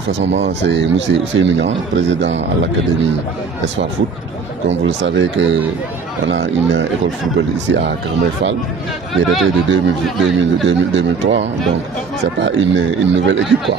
toute façon, moi, c'est Moussé Nounian, président à l'Académie Espoir Foot. Comme vous le savez, on a une école de football ici à Kermefal, qui est datée de 2003. Hein, donc, ce n'est pas une nouvelle équipe, quoi.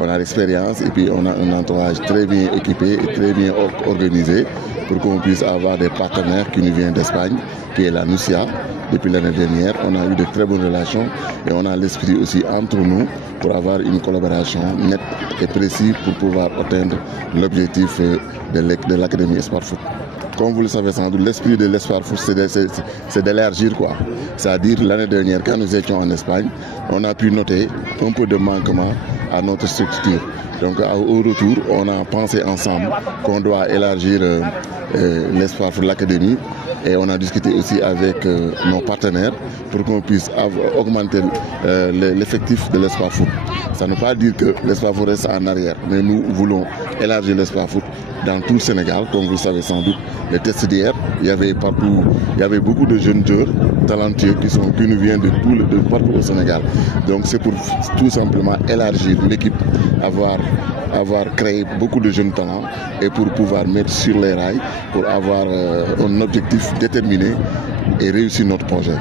On a l'expérience et puis on a un entourage très bien équipé et très bien organisé pour qu'on puisse avoir des partenaires qui nous viennent d'Espagne, qui est la Nucia. Depuis l'année dernière, on a eu de très bonnes relations et on a l'esprit aussi entre nous pour avoir une collaboration nette et précise pour pouvoir atteindre l'objectif de l'Académie Espoir Foot. Comme vous le savez sans doute, l'esprit de l'Espoir Foot, c'est d'élargir, quoi. C'est-à-dire l'année dernière, quand nous étions en Espagne, on a pu noter un peu de manquement à notre structure. Donc au retour, on a pensé ensemble qu'on doit élargir l'Espoir Foot, l'Académie. Et on a discuté aussi avec nos partenaires pour qu'on puisse augmenter l'effectif de l'Espoir Foot. Ça ne veut pas dire que l'Espoir Foot reste en arrière, mais nous voulons élargir l'Espoir Foot dans tout le Sénégal. Comme vous le savez sans doute, les tests d'hier, il y avait beaucoup de jeunes joueurs talentueux qui nous viennent de partout au Sénégal. Donc c'est pour tout simplement élargir l'équipe, avoir créé beaucoup de jeunes talents et pour pouvoir mettre sur les rails, pour avoir un objectif déterminé et réussir notre projet.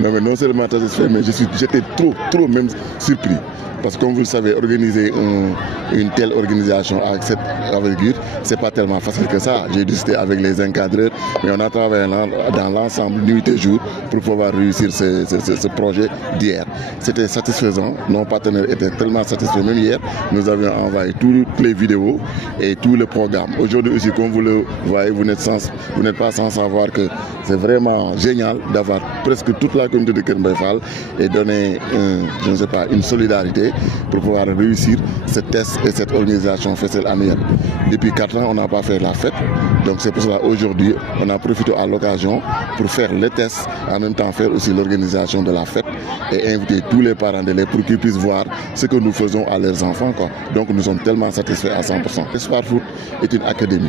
Non seulement satisfait, mais j'étais trop même surpris. Parce que comme vous le savez, organiser une telle organisation avec cette envergure, c'est pas tellement facile que ça. J'ai discuté avec les encadreurs, mais on a travaillé dans l'ensemble, nuit et jour, pour pouvoir réussir ce projet d'hier. C'était satisfaisant, nos partenaires étaient tellement satisfaits. Même hier, nous avions envoyé toutes les vidéos et tous les programmes. Aujourd'hui aussi, comme vous le voyez, vous n'êtes pas sans savoir que c'est vraiment génial d'avoir presque toute la communauté de Kermefal et donner, une solidarité pour pouvoir réussir ce test et cette organisation faiselle annuelle. Depuis 4 ans, on n'a pas fait la fête. Donc c'est pour cela qu'aujourd'hui, on a profité à l'occasion pour faire les tests, en même temps faire aussi l'organisation de la fête et inviter tous les parents d'élèves pour qu'ils puissent voir ce que nous faisons à leurs enfants, quoi. Donc nous sommes tellement satisfaits à 100%. Espoir Foot est une académie,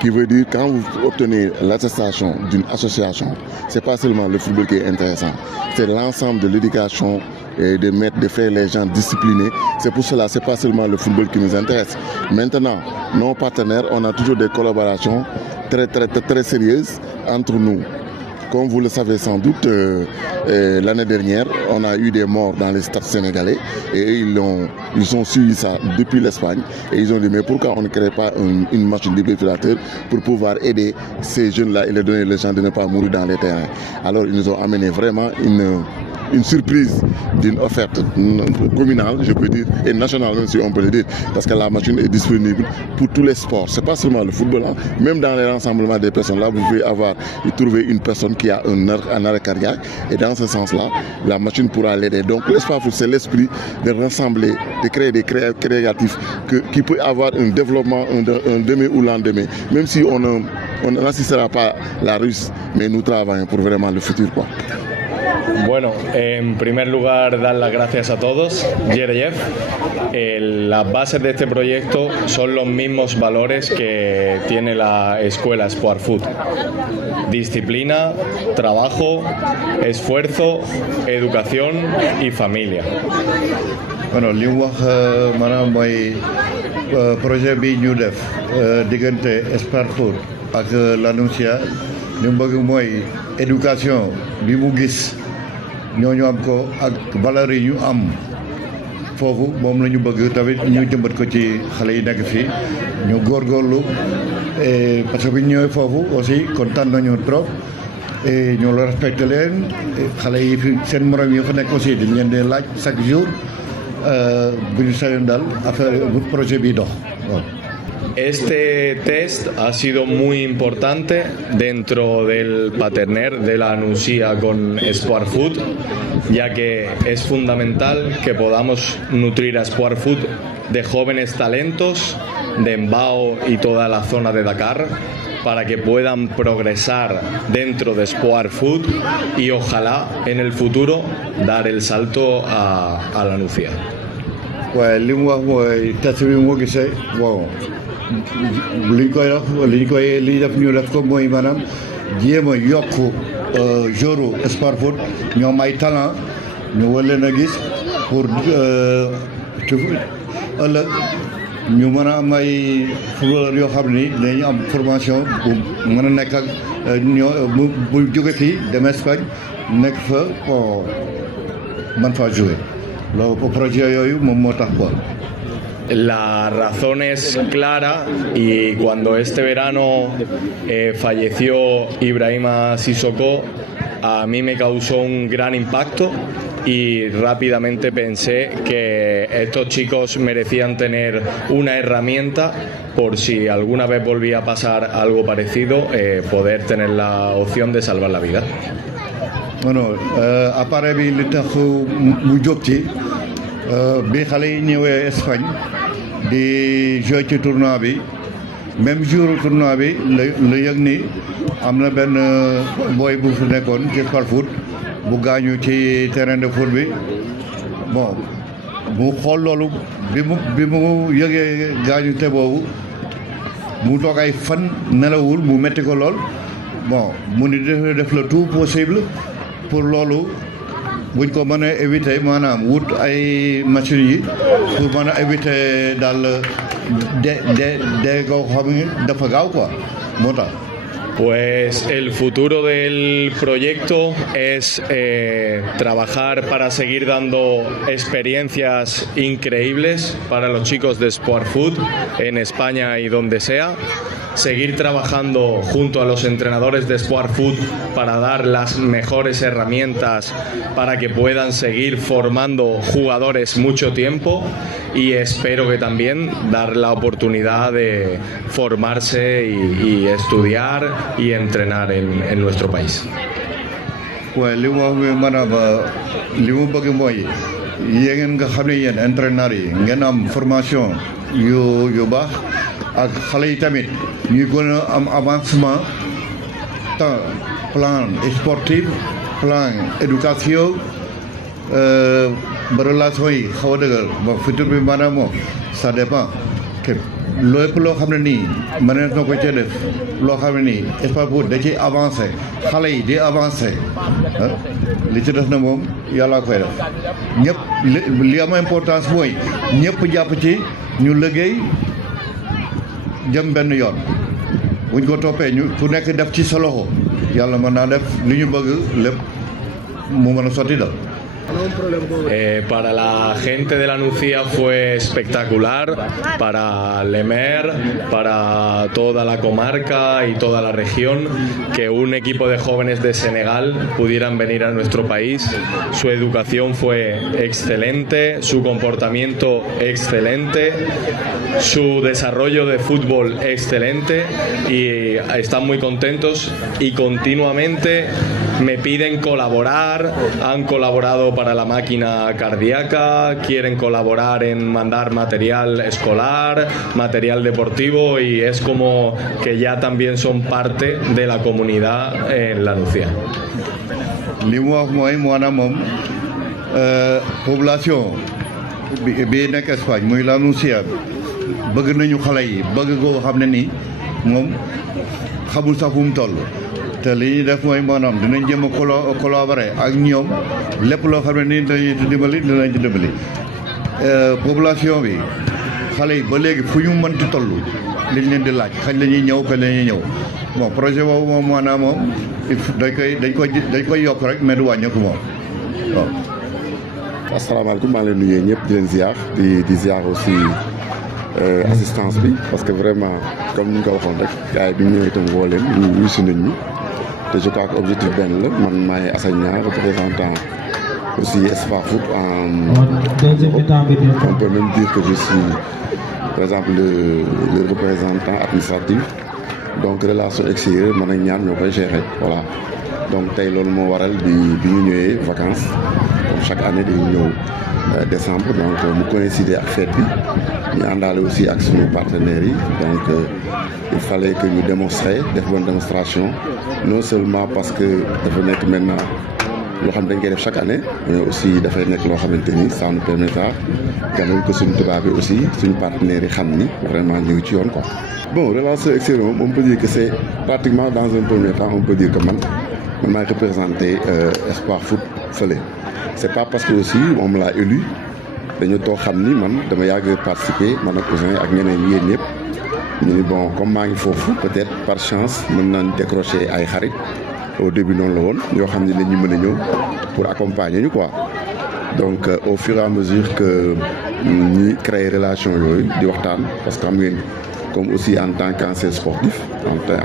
qui veut dire quand vous obtenez l'attestation d'une association, c'est pas seulement le football qui est intéressant, c'est l'ensemble de l'éducation et de faire les gens disciplinés. C'est pour cela, c'est pas seulement le football qui nous intéresse. Maintenant, nos partenaires, on a toujours des collaborations très sérieuses entre nous. Comme vous le savez sans doute, l'année dernière, on a eu des morts dans les stades sénégalais et ils ont suivi ça depuis l'Espagne et ils ont dit mais pourquoi on ne crée pas une machine défibrillateur pour pouvoir aider ces jeunes-là et leur donner le chance de ne pas mourir dans les terrains. Alors ils nous ont amené vraiment une surprise d'une offerte communale, je peux dire, et nationale même si on peut le dire, parce que la machine est disponible pour tous les sports. C'est pas seulement le football, hein. Même dans les rassemblements des personnes, là, vous pouvez trouver une personne qui a un arrêt cardiaque, et dans ce sens-là, la machine pourra l'aider. Donc l'Espoir Foot, c'est l'esprit de rassembler, de créer des créatifs qui peut avoir un développement un demain ou lendemain, même si on n'assistera pas la Russe, mais nous travaillons pour vraiment le futur, quoi. Bueno, en primer lugar, dar las gracias a todos. Jeff, las bases de este proyecto son los mismos valores que tiene la escuela Espoir Foot. Disciplina, trabajo, esfuerzo, educación y familia. Bueno, li mu wax maanaam mooy projet bi ñu def diggante Espoir Foot ak la Nucia li mu bëgg mooy éducation bi mu gis ñooñu am ko ak valeurs yi ñu am foofu moom la ñu bëgg tamit ñu jëmbat ko ci xale yi nekk fii ñu góorgóorlu parce que bi ñu ñëwee foofu aussi kontaan nañu trop et ñu la respecté leen xale yi fi seen morom yi fa nekk aussi dañ leen di laaj chaque jour bu ñu sañoon daal affaire projet bi dox waaw. Este test ha sido muy importante dentro del partener de la Nucia con Espoir Foot, ya que es fundamental que podamos nutrir a Espoir Foot de jóvenes talentos de Mbao y toda la zona de Dakar para que puedan progresar dentro de Espoir Foot y ojalá en el futuro dar el salto a la Nucia. waaye li mu wax mooy test bi mu gisee bon li ñu def ko mooy maanaam jéem a yokk jouru Espoir Foot ñoom ay talent ñu war leen a gis pour ëllëg ñu mën a am ay footballeur yoo xam ni dañu am formation bu mën a nekk ak ñoo bu jóge fii dem Espagne nekk fa bon man faa jouer loolu projet yooyu moom moo tax quoi. La razón es clara y cuando este verano falleció Ibrahima Sissoko, a mí me causó un gran impacto y rápidamente pensé que estos chicos merecían tener una herramienta por si alguna vez volvía a pasar algo parecido, poder tener la opción de salvar la vida. Bueno, appareil bi li tax mu jóg ci bi xale yi ñëwee Espagne di jouer ci tournoi bi même jour tournoi bi la yëg ni am na benn boy bu fi nekkoon ci Carrefour bu gaañu ci terrain de foot bi bon mu xool loolu bi mu yëgee gaañu te boobu mu toog ay fan nelawul mu metti ko lool bon mu ni def le tout possible pour loolu buñ ko mën a éviter maanaam wut ay machines yi pour mën a éviter daal de ko xam ne dafa gaaw quoi moo tax. Pues el futuro del proyecto es trabajar para seguir dando experiencias increíbles para los chicos de Sport Food en España y donde sea. Seguir trabajando junto a los entrenadores de Sport Food para dar las mejores herramientas para que puedan seguir formando jugadores mucho tiempo y espero que también dar la oportunidad de formarse y estudiar y entrenar en nuestro país. waaye li mu wax maanaam li mu bëgg mooy yéen nga xam ne yéen entraîneurs yi ngeen am formation yu baax ak xale yi tamit ñuy gën a am avancement tant plan sportif plan éducation ba relation yi xaw a dëgër bon futur bi maanaam moom ça dépend que lépp loo xam ne nii mënees na ko cee def loo xam ne nii Sport Foot da ciy avancé xale yi di avancé li ci def na moom yàlla koy def ñëpp li am importance mooy ñëpp jàpp ci ñu liggéey jëm benn yoon buñ ko toppee ñu ku nekk def ci sa loxo yàlla mën naa def li ñu bëgg lépp mu mën a sotti dal. Para la gente de la Nucía fue espectacular, para Lemer, para toda la comarca y toda la región, que un equipo de jóvenes de Senegal pudieran venir a nuestro país. Su educación fue excelente, su comportamiento excelente, su desarrollo de fútbol excelente y están muy contentos y continuamente me piden colaborar, han colaborado para la máquina cardíaca, quieren colaborar en mandar material escolar, material deportivo y es como que ya también son parte de la comunidad en la Nucía. li mu wax mooy maanaam moom population bi nekk Espagne muy la Nucía bëgg nañu xale yi bëgg koo xam ne nii moom xamul sax fu mu toll te li ñuy def mooy maanaam dinañ jéem a collaborer ak ñoom lépp loo xam ne nii dañuy dimbali dinañ ci dimbali population bi xale yi ba léegi fu ñu mënti toll liñ leen di laaj kañ la ñuy ñëw kañ la ñuy ñëw bon projet boobu moom maanaam moom dañ koy yokk rek mais du wàññeeku moom waaw. asalaamaaleykum maa ngi leen nuyu ñëpp di leen ziar di ziar aussi assistance bi parce que vraiment comme ni ñu ko waxoon rek gars yi bi ñu ñëwee itam woo leen ñu wuyu si nañ ñu te je crois que objectif benn la man maay Assane Niang représentant aussi Sport Foot on peut même dire que je suis par exemple le représentant administratif donc relation extérieure man ak ñaar ñoo koy gérer voilà donc tey loolu moo waral bi ñu ñëwee vacances comme chaque année dañu ñëw décembre donc mu coïncider ak fête bi ñu àndaale aussi ak suñu partenaires yi donc il fallait que ñu démontrer def bonne démonstration non seulement parce que dafa nekk maintenant loo xam dañ koy def chaque année mais aussi dafay nekk loo xamante ni ça nous permettra quand même que suñu tubaab bi aussi suñu partenaires yi xam ni vraiment ñu ngi ci yoon quoi. Bon, relation extérieure, on peut dire que c'est pratiquement dans un premier temps, on peut dire que man maay représenté Sport Foot fële. C'est pas parce que aussi on me l'a élu dañu toog xam ni man dama yàgg participer man ak cousin ak ñeneen yéen ñëpp ñu ni bon comme maa ngi foofu peut-être par chance mën nañ décrocher ay xarit au début noonu la woon ñoo xam ne dañu mën a ñëw pour accompagner ñu quoi donc au fur et à mesure que ñi créer relation yooyu di waxtaan parce que xam ngeen comme aussi en tant qu'ancien sportif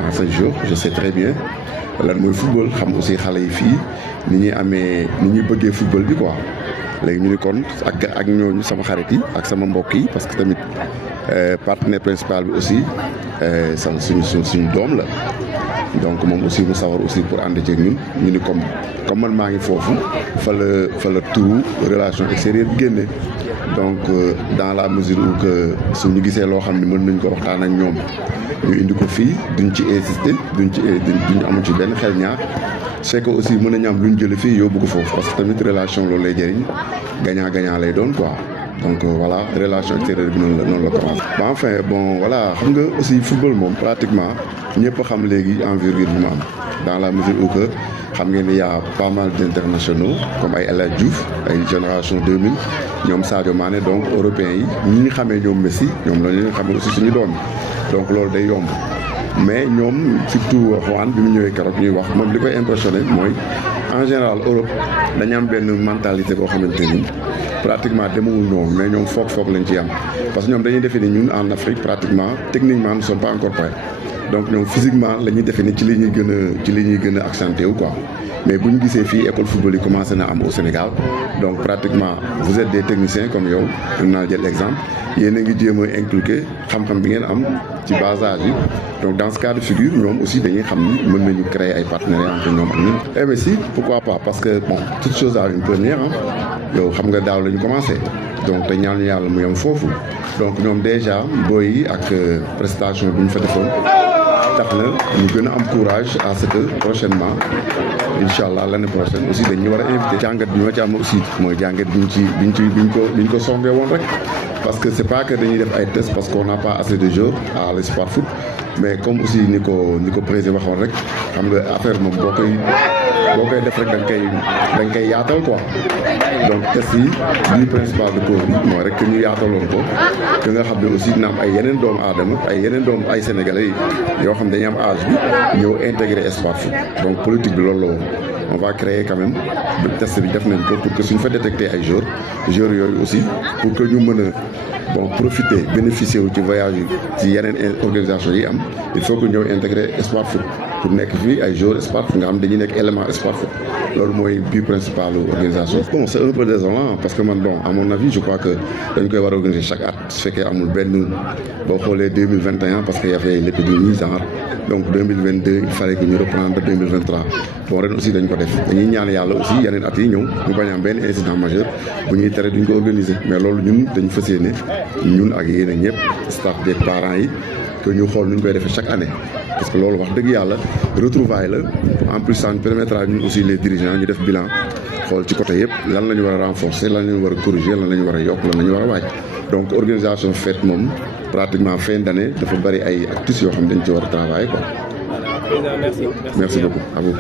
ancien joueur je sais très bien lan mooy football xam aussi xale yi fii ni ñuy bëggee football bi quoi léegi ñu ni kon ak ñooñu sama xarit yi ak sama mbokk yi parce que tamit partenaire principal bi aussi sama suñu doom la donc moom aussi mu sawar aussi pour ànd ci ñun ñu ni comme man maa ngi foofu fa la turu relation extérieure bi génne donc dans la mesure où que suñu gisee loo xam ne mën nañ ko waxtaan ak ñoom ñu indi ko fii duñ ci insister duñ amul ci benn xel ñaar c'est que aussi mën nañu am luñ jële fii yóbbu ko foofu parce que tamit relation loolu lay jëriñ gagnant lay doon quoi donc voilà relation extérieure bi noonu la commencé. Enfin bon voilà xam nga aussi football moom pratiquement ñëpp xam léegi envergure bi mu am dans la mesure où que xam ngeen ni y a pas mal d'internationaux comme ay El Hadji Diouf ay génération 2000 ñoom Sadio Mané donc européens yi ñi ñu xamee ñoom Messi ñoom la ñu xamee aussi suñu doom donc loolu day yomb mais ñoom surtout Juan bi mu ñëwee keroog ñuy wax moom li koy impressionné mooy en général Europe dañu am benn mentalité boo xamante ni pratiquement demewul noonu mais ñoom foog lañ ci am parce que ñoom dañuy defee ni ñun en Afrique pratiquement techniquement nous ne sommes pas encore prêts donc ñoom physiquement la ñuy defee ni ci li ñuy gën a accentué wu quoi mais bu ñu gisee fii école football yi commencé na am au Sénégal donc pratiquement vous êtes des techniciens comme yow mën naa jël exemple yéen a ngi jéem a inculquer xam-xam bi ngeen am ci bas âge yi donc dans ce cas de figure ñoom aussi dañuy xam ni mën nañu créer ay partenariats entre ñoom ak ñun. Eh mais si pourquoi pas parce que bon toute chose a une première yow xam nga daaw la ñu commencé donc te ñaan yàlla mu yem foofu donc ñoom déjà booy yi ak prestation bi ñu fa defoon tax na ñu gën a am courage à ce que prochainement incha allah l'année prochaine aussi dañu war a invité. jàngat bi ma ci am aussi mooy jàngat biñ ko sondé woon rek parce que c'est pas que dañuy def ay tests parce qu'on n'a pas assez de joueurs à l'Espoir Foot mais comme aussi ni ko président waxoon rek xam nga affaire moom boo koy def rek da nga koy yaatal quoi donc test yi lii principal de cause bi mooy rek que ñu yaataloon ko que nga xam ne aussi dina am ay yeneen doomu aadama ay sénégalais yoo xam dañuy am âge bi ñëw intégrer Espoir Foot donc politique bi loolu la woon on va créer quand même test bi def nañ ko pour que suñu fa détecter ay joueurs yooyu aussi pour que ñu mën a profiter bénéficier wu ci voyage yi ci yeneen organisation yi am il faut que ñëw intégrer Espoir Foot pour nekk fii ay joueurs Espoir Foot nga xam dañuy nekk élément Espoir Foot loolu mooy but principal organisation. Bon c'est un peu désolant parce que man bon à mon avis je crois que dañ koy war a organiser chaque at su fekkee amul benn boo xoolee 2021 parce que y avait l'épidémie genre donc 2022 il fallait que ñu reprendre 2023 bon ren aussi dañ ko def dañuy ñaan yàlla aussi yeneen at yi ñëw ñu bañ a am benn incident majeur bu ñuy tere duñ ko organiser mais loolu ñun dañu fas yéene ñun ak yéen ak ñëpp staff des parents yi que ñu xool nu ñu koy defee chaque année parce que loolu wax dëgg yàlla retrouvaille la en plus ça nous permettra ñun aussi les dirigeants ñu def bilan xool ci côté yëpp lan la ñu war a renforcer lan la ñu war a corriger lan la ñu war a yokk lan la ñu war a waaj donc organisation fête moom pratiquement fin d'année dafa bari ay actus yoo xam dañ ci war a travailler quoi. Merci beaucoup à vous.